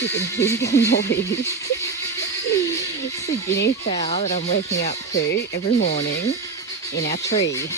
You can hear the noise. It's a guinea fowl that I'm waking up to every morning in our tree.